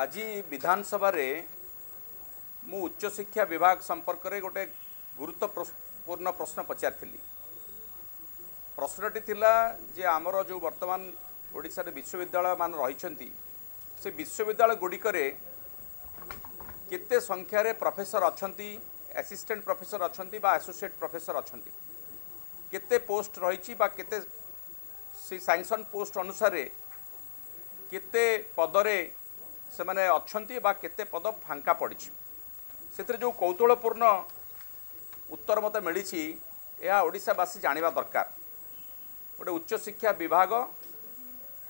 आज विधानसभा रे मु उच्च शिक्षा विभाग संपर्क रे गोटे गुरुत्वपूर्ण प्रश्न पचारि प्रश्नटी थिला जे आमर जो वर्तमान ओडिशा रे विश्वविद्यालय मान रही से विश्वविद्यालय गुड़िक केते संख्या रे प्रोफेसर अछंती असिस्टेंट प्रोफेसर अछंती बा एसोसिएट प्रोफेसर अछंती केते पोस्ट रही बा केते सैंक्शन पोस्ट अनुसार केते पदरे से माने अछंती बा केते पद फांका पड़ी से जो कौतूहलपूर्ण उत्तर मत मिली यह ओडिशावासी जानिबा दरकार। गोटे उच्च शिक्षा विभाग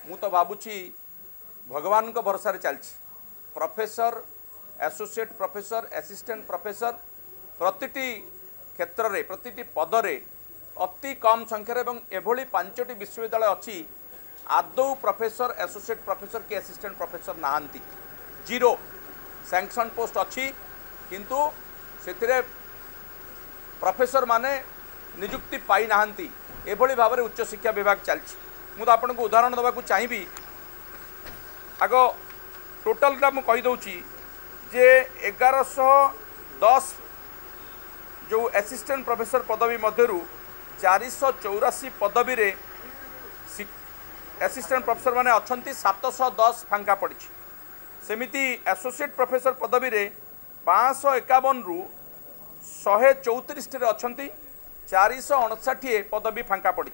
मु तो भावुची भगवान को भरोसा चलछि professor associate professor assistant professor प्रतिटी क्षेत्र रे प्रतिटी पदरे अति कम संख्यार एवं एभली 5टी विश्वविद्यालय अच्छी आदौ प्रोफेसर एसोसिएट प्रोफेसर कि असिस्टेंट प्रोफेसर नहांती जीरो सैंक्शन पोस्ट अच्छी किंतु से प्रोफेसर माने नियुक्ति पाई नहांती एभली भाव में उच्च शिक्षा विभाग चलछि। मु तो आपन को उदाहरण दबा को चाहिबी आग टोटल टा मु कहि दउची जे 1110 जो असिस्टेंट प्रोफेसर पदवी मध्यरु 484 पदवी रे असिस्टेंट प्रोफेसर माने अछंती 710 फांका पड़ी सेमिति एसोसिएट प्रोफेसर पदवी रे 551 रु 134 रे अछंती 459 पदवी फांका पड़ी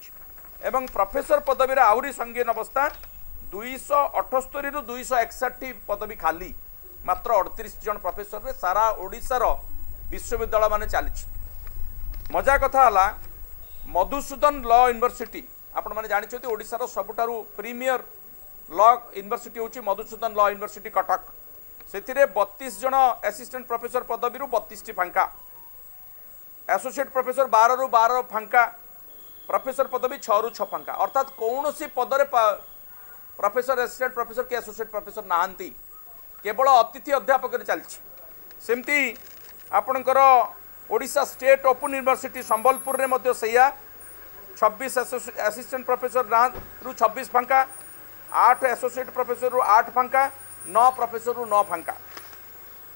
एवं प्रोफेसर पदवी रे आउरी संगीन अवस्था 278 रु 261 पदवी खाली मात्र 38 जन प्रोफेसर रे सारा ओडिसा रो विश्वविद्यालय माने चली। मजा कथा हला मधुसूदन लॉ यूनिवर्सिटी आपण माने जानिछथि ओडिसा रो सबुठारु प्रीमियर लॉ यूनिवर्सिटी होची मधुसूदन लॉ यूनिवर्सिटी कटक सेथिरे 32 जन असिस्टेंट प्रोफेसर पदवी रु 32 टी फांका एसोसिएट प्रोफेसर 12 रु 12 फांका प्रोफेसर पदवी 6 रु 6 फांका अर्थात कौनसी पदरे प्रोफेसर असिस्टेंट प्रोफेसर के एसोसिएट प्रोफेसर नाहांती केवल अतिथि अध्यापक रे चलछि। सेमती आपणकर Odisha state open university Sambalpur रे मध्य सैया 26 असिस्टेंट प्रोफेसर रु 26 फांका 8 एसोसिएट प्रोफेसर रु 8 फांका 9 प्रोफेसर रु 9 फांका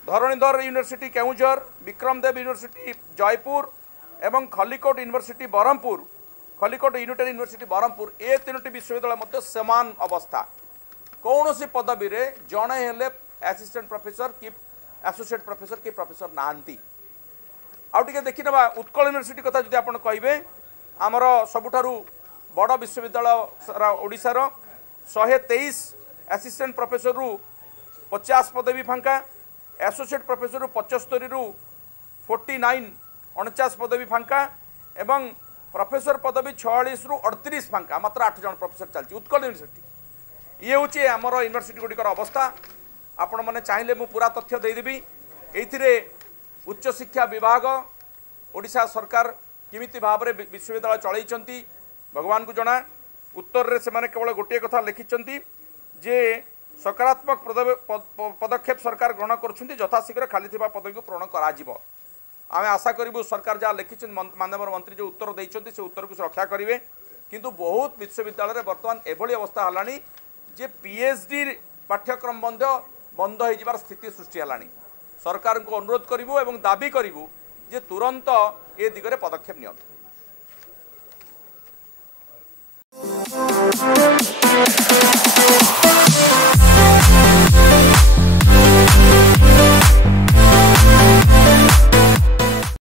धरणीधर यूनिवर्सिटी केउझर विक्रमदेव यूनिवर्सिटी जयपुर एवं Khallikot university Berhampur Khallikot unitary university Berhampur ए 3टी विश्वविद्यालय मध्य समान अवस्था कौन सी पदवी रे जड़े हेले असिस्टेंट प्रोफेसर कि एसोसिएट प्रोफेसर कि प्रोफेसर नाहांती। आउ टिके देखि नबा उत्कल यूनिवर्सिटी कथा जदि आपण कहिबे आमर सबुठारु बड़ विश्वविद्यालय सारा ओडिसा रो 123 असिस्टेंट प्रोफेसर रु 50 पदवी फांका एसोसिएट प्रोफेसर रु 75 रु 49 49 पदवी फांका एवं प्रोफेसर पदवी 46 रु 38 फांका मात्र 8 जन प्रोफेसर चलछि उत्कल यूनिवर्सिटी। ये होची आमर यूनिवर्सिटी गुडिकर अवस्था आपण माने चाहिले मु पूरा तथ्य दे देबी एथिरे उच्च शिक्षा विभाग ओडिशा सरकार किमिति भाव में विश्वविद्यालय चलैछंती भगवान को जना उत्तर रे से माने केवल गोटे कथा लिखिछंती जे सकारात्मक पदक्षेप सरकार ग्रहण करछंती यथाशीघ्र खाली थिबा पदवी को पूर्ण करा जिवो। आमे आशा करिबु सरकार जा लिखिछन माननीय मंत्री जो उत्तर दैछंती से उत्तर को रक्षा करिवे किंतु बहुत विश्वविद्यालय रे वर्तमान एभली अवस्था हलानी जे पीएचडी पाठ्यक्रम बंद हो जिबार स्थिति सृष्टि हलानी। सरकार को अनुरोध करिवु एवं दाबी करिवु जे तुरंत ए दिगरे पदक्षेप नियंतु।